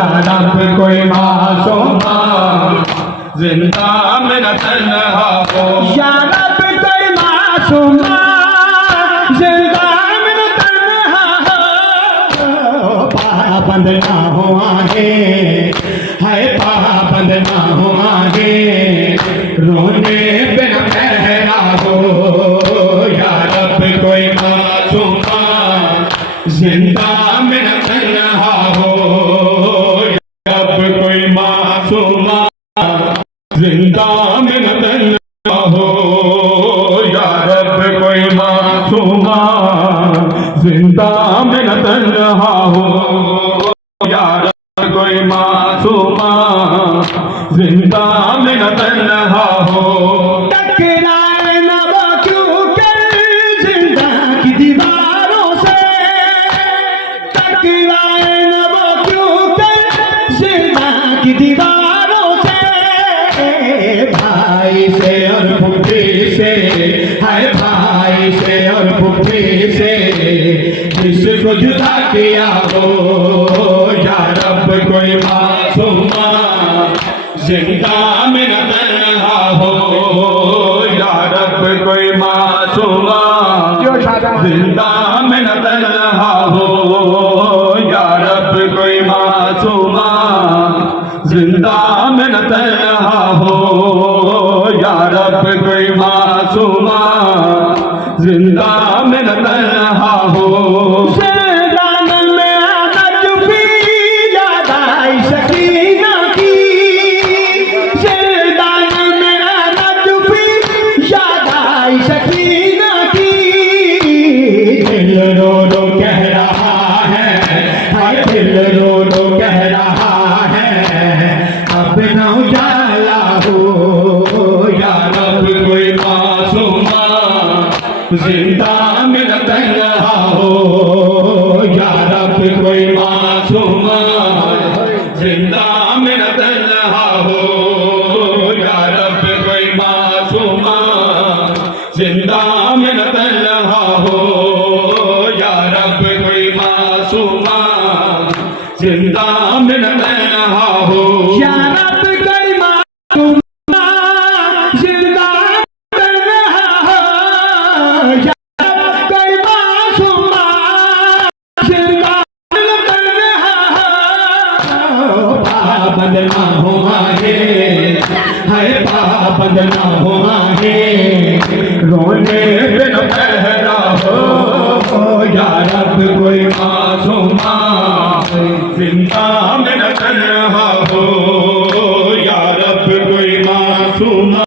या रब कोई मासूमा जिंदा में न तन्हा हो, या रब कोई मासूमा जिंदा में न तन्हा हो। पाबंद ना हो आगे, हाय पाबंद ना हो आगे, रोने पे न ठहरा हो, या रब कोई मासूमा जिंदा में न तन्हा हो, या रब कोई मासूमा जिंदा में न तन्हा हो, या रब कोई मासूमा जिंदा में न तन्हा हो, या रब कोई मासूमा जिंदा में न तन्हा हो। टकराए न वो क्यों कर जिंदा की दीवारों से, टकराए न वो क्यों कर जिंदा की दीवारों से, भाई से और फूफी से, हाय भाई से और फूफी से जिसको जुदा किया हो, या रब कोई मासूमा जिंदा में न तन्हा हो, या रब कोई मासूमा जिंदा में न तन्हा हो, या रब कोई मासूमा जिंदा में न तन्हा हो, या रब कोई मासूमा जिंदा में न तन्हा हो। रो रो कह रहा है, हाय दिल रो रो कह रहा है, अपना उजाला हो, या रब कोई मासूमा जिंदा में न तन्हा हो, या रब कोई मासूमा जिंदा में न तन्हा हो, या रब कोई मासूमा जिंदा में न तन्हा हो, या रब कोई मासूमा जिंदा में न तन्हा हो, या रब कोई मासूमा जिंदा में न तन्हा हो, या रब कोई मासूमा जिंदा में न तन्हा हो। पाबंद ना हो आगे, हाय पाबंद ना हो आगे, रोने पे न ठहरा हो, या रब कोई मासूमा जिंदा में न तन्हा हो, या रब कोई मासूमा